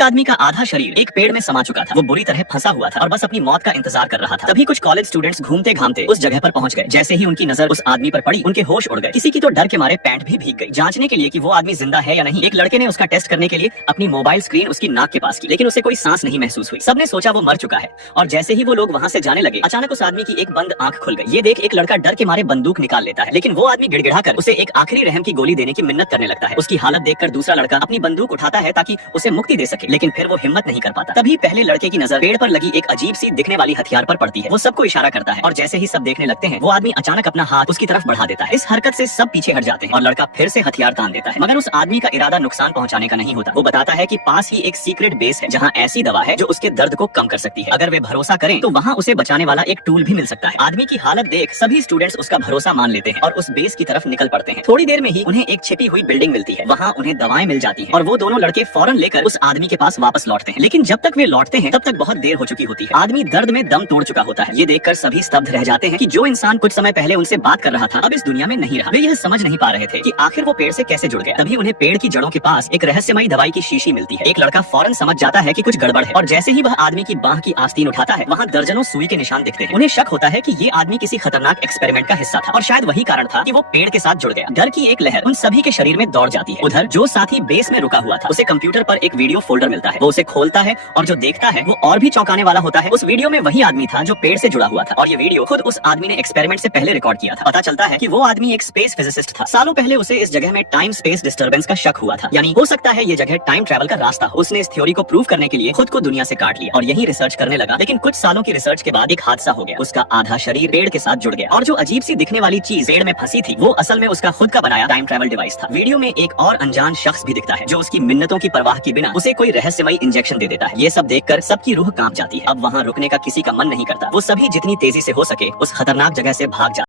एक आदमी का आधा शरीर एक पेड़ में समा चुका था। वो बुरी तरह फंसा हुआ था और बस अपनी मौत का इंतजार कर रहा था। तभी कुछ कॉलेज स्टूडेंट्स घूमते घामते उस जगह पर पहुंच गए। जैसे ही उनकी नजर उस आदमी पर पड़ी, उनके होश उड़ गए। किसी की तो डर के मारे पैंट भी भीग गई। जांचने के लिए कि वो आदमी जिंदा है या नहीं, एक लड़के ने उसका टेस्ट करने के लिए अपनी मोबाइल स्क्रीन उसकी नाक के पास की, लेकिन उसे कोई सांस नहीं महसूस हुई। सबने सोचा वो मर चुका है। और जैसे ही वो लोग वहाँ से जाने लगे, अचानक उस आदमी की एक बंद आंख खुल गई। ये देख एक लड़का डर के मारे बंदूक निकाल लेता है, लेकिन वो आदमी गिड़गिड़ाकर उसे एक आखिरी रहम की गोली देने की मिन्नत करने लगता है। उसकी हालत देखकर दूसरा लड़का अपनी बंदूक उठाता है ताकि उसे मुक्ति दे सके, लेकिन फिर वो हिम्मत नहीं कर पाता। तभी पहले लड़के की नजर पेड़ पर लगी एक अजीब सी दिखने वाली हथियार पर पड़ती है। वो सबको इशारा करता है और जैसे ही सब देखने लगते हैं, वो आदमी अचानक अपना हाथ उसकी तरफ बढ़ा देता है। इस हरकत से सब पीछे हट जाते हैं और लड़का फिर से हथियार तान देता है। मगर उस आदमी का इरादा नुकसान पहुंचाने का नहीं होता। वो बताता है कि पास ही एक सीक्रेट बेस है जहाँ ऐसी दवा है जो उसके दर्द को कम कर सकती है। अगर वे भरोसा करें तो वहाँ उसे बचाने वाला एक टूल भी मिल सकता है। आदमी की हालत देख सभी स्टूडेंट्स उसका भरोसा मान लेते हैं और उस बेस की तरफ निकल पड़ते हैं। थोड़ी देर में ही उन्हें एक छिपी हुई बिल्डिंग मिलती है। वहाँ उन्हें दवाएं मिल जाती हैं और वो दोनों लड़के फौरन लेकर उस आदमी के पास वापस लौटते हैं। लेकिन जब तक वे लौटते हैं तब तक बहुत देर हो चुकी होती है। आदमी दर्द में दम तोड़ चुका होता है। ये देखकर सभी स्तब्ध रह जाते हैं कि जो इंसान कुछ समय पहले उनसे बात कर रहा था अब इस दुनिया में नहीं रहा। वे यह समझ नहीं पा रहे थे कि आखिर वो पेड़ से कैसे जुड़ गया। तभी उन्हें पेड़ की जड़ों के पास एक रहस्यमयी दवाई की शीशी मिलती है। एक लड़का फौरन समझ जाता है कि कुछ गड़बड़ है और जैसे ही वह आदमी की बाह की आस्तीन उठाता है, वहाँ दर्जनों सुई के निशान दिखते हैं। उन्हें शक होता है कि ये आदमी किसी खतरनाक एक्सपेरिमेंट का हिस्सा था और शायद वही कारण था कि वो पेड़ के साथ जुड़ गया। डर की एक लहर उन सभी के शरीर में दौड़ जाती है। उधर जो साथी बेस में रुका हुआ था, उसे कंप्यूटर पर एक वीडियो फोल्डर मिलता है। वो उसे खोलता है और जो देखता है वो और भी चौंकाने वाला होता है। उस वीडियो में वही आदमी था जो पेड़ से जुड़ा हुआ था और ये वीडियो खुद उस आदमी ने एक्सपेरिमेंट से पहले रिकॉर्ड किया था। पता चलता है कि वो आदमी एक स्पेस फिजिसिस्ट था। सालों पहले उसे इस जगह में टाइम स्पेस डिस्टर्बेंस का शक हुआ था, यानी हो सकता है ये जगह टाइम ट्रैवल का रास्ता हो। उसने इस थ्योरी को प्रूव करने के लिए खुद को दुनिया से काट लिया और यही रिसर्च करने लगा। लेकिन कुछ सालों की रिसर्च के बाद एक हादसा हो गया। उसका आधा शरीर पेड़ के साथ जुड़ गया और जो अजीब सी दिखने वाली चीज पेड़ में फंसी थी वो असल में उसका खुद का बनाया टाइम ट्रैवल डिवाइस था। वीडियो में एक और अनजान शख्स भी दिखता है जो उसकी मिन्नतों की परवाह के बिना उसे कोई रहस्यमयी इंजेक्शन दे देता है। ये सब देखकर सबकी रूह कांप जाती है। अब वहाँ रुकने का किसी का मन नहीं करता। वो सभी जितनी तेजी से हो सके उस खतरनाक जगह से भाग जाते हैं।